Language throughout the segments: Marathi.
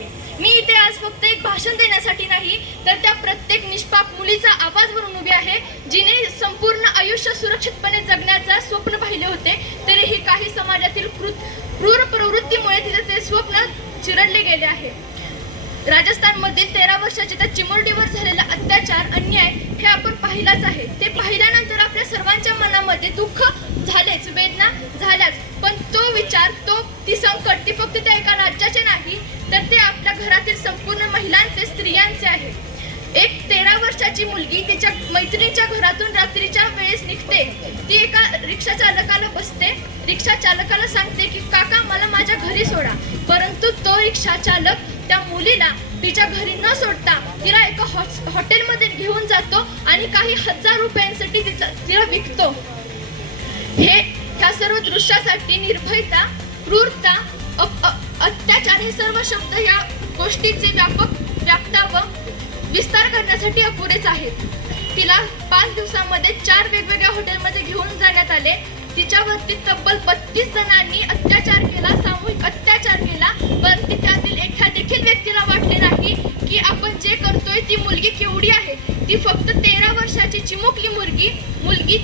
आहे। मी इथे आज फक्त एक भाषण देण्यासाठी नाही, तर त्या प्रत्येक निष्पाप मुलीचा आवाज बनून उभी आहे, जिने संपूर्ण आयुष्य सुरक्षितपणे जगण्याचा स्वप्न पाहिले होते, तरीही काही समाजातील क्रूर प्रवृत्तीमुळे तिचे ते स्वप्न चिरडले गेले आहे। राजस्थानमधील 13 वर्षाच्या त्या चिमुरडीवर झालेला अत्याचार, अन्याय हे आपण पाहिलाच आहे। ते पाहिल्यानंतर आपल्या सर्वांच्या मनामध्ये दुःख झालेच, वेदना झाल्याच, पण तो विचार, ती संकट ती फक्त त्या एका राज्याचे नाही, तर ते आपल्या घरातील संपूर्ण महिलांचे, स्त्रियांचे आहे। एक 13 वर्षाची मुलगी तिच्या मैत्रिणीच्या घरातून रात्रीच्या वेळेस निघते, ती एका रिक्षा चालकाला बसते, रिक्षा चालकाला सांगते की काका मला माझ्या घरी सोडा, परंतु तो रिक्षा चालक त्या मुलीला तिच्या घरी न सोडता तिला एका हॉटेलमध्ये घेऊन जातो आणि काही हजार रुपयांसाठी तिला विकतो। ह्या सर्व दृश्यासाठी निर्भयता, क्रूरता, अत्याचार हे सर्व शब्द या गोष्टीचे व्याप्ता व विस्तार करण्यासाठी अपुरेच आहेत। तिला 5 दिवसांमध्ये 4 वेगवेगळ्या हॉटेलमध्ये घेऊन जाण्यात आले। तिच्यावरती तब्बल 32 जणांनी अत्याचार केला, सामूहिक अत्याचार केला, परंतु त्यातील एका देखील व्यक्तीला वाटले नाही की आपण जे करतोय ती मुलगी केवढी आहे, ती फक्त 13 वर्षाची चिमुकली मुलगी,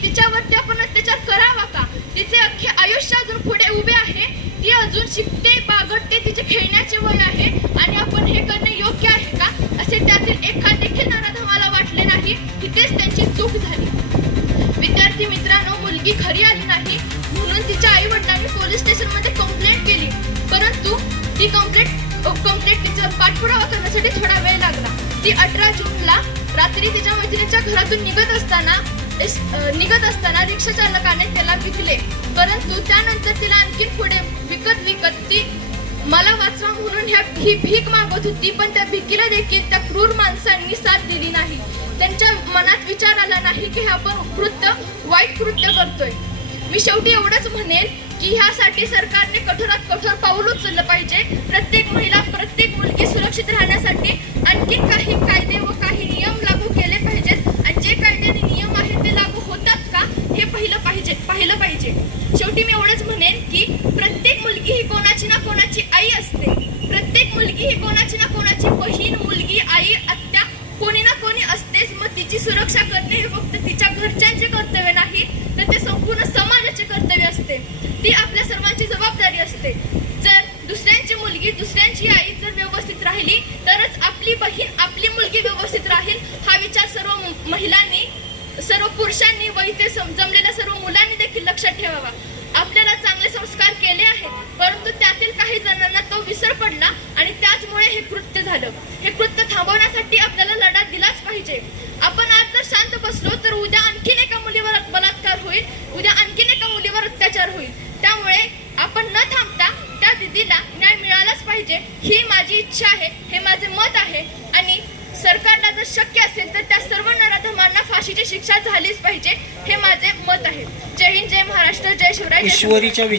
तिच्यावरती आपण अत्याचार करावा का? तिचे अख्खे आयुष्य अजून पुढे उभे आहे, ती अजून शिकते, बागडते, तिचे खेळण्याचे वय आहे आणि आपण हे करणे योग्य आहे का, असे त्यातील एका देखील नराधमाला वाटले नाही की तेच त्यांची चूक झाली। विद्यार्थी मित्रांनो, मुलगी घरी आली नाही म्हणून तिच्या आई वडिलांनी पोलीस स्टेशनमध्ये कंप्लेंट केली, परंतु ती कंप्लेंट तिचा पाठपुरावा करण्यासाठी थोडा वेळ लागला। ती 18 जूनला रात्री तिच्या मैत्रिणीच्या घरातून निघत असताना रिक्षा चालकाने त्याला विकले, परंतु त्यानंतर तिला आणखी पुढे विकत ती मला वाचवा म्हणून ही भीक मागत होती, पण त्या भीकीला देखील त्या क्रूर माणसांनी साथ दिली नाही। त्यांच्या मनात विचार आला नाही की आपण वाईट कृत्य करतोय। मी शेवटी एवढंच म्हणेन की ह्यासाठी सरकारने कठोरात कठोर पाऊल उचललं पाहिजे। प्रत्येक महिला, प्रत्येक मुलगी सुरक्षित राहण्यासाठी आणखी काही कायदे व काही नियम लागू केले पाहिजेत आणि जे कायदे आणि नियम आहेत ते लागू होतात का हे पाहिलं पाहिजे। शेवटी मी एवढंच म्हणेन की प्रत्येक मुलगी ही कोणाची ना कोणाची आई असते, प्रत्येक मुलगी ही कोणाची ना कोणाची बहीण, मुलगी, आई, आत्या कोणी ना कोणी असतेच। मग तिची सुरक्षा करणे हे फक्त तिच्या घरच्यांचे कर्तव्य नाही, तर ते संपूर्ण समाजाचे कर्तव्य असते, ती आपल्या सर्वांची जबाबदारी असते। जर दुसऱ्यांची मुलगी, दुसऱ्यांची आई जर व्यवस्थित राहिली तरच आपली बहीण, आपली मुलगी व्यवस्थित राहील, हा विचार सर्व महिलांनी, सर्व पुरुषांनी व इथे जमलेल्या सर्व मुलांनी देखील लक्षात ठेवावा। आपल्याला चांगले संस्कार केले आहेत, परंतु त्यातील काही जणांना तो विसर पडला आणि त्याचमुळे हे कृत्य झालं। हे कृत्य थांबवण्यासाठी आपल्याला लढा दिलाच पाहिजे। आपण आज जर शांत बसलो तर उद्या आणखीन एका मुलीवर बलात्कार होईल, उद्या आणखीन एका मुलीवर अत्याचार होईल। त्यामुळे आपण न थांबता त्या दिदीला न्याय मिळालाच पाहिजे, ही माझी इच्छा आहे, हे माझे मत आहे आणि सरकारला जर शक्य असेल तर त्या सर्व नराधमांना फाशीची शिक्षा झालीच पाहिजे, हे माझे मत आहे। जय हिंद, जय महाराष्ट्र, जय शिवराय, जय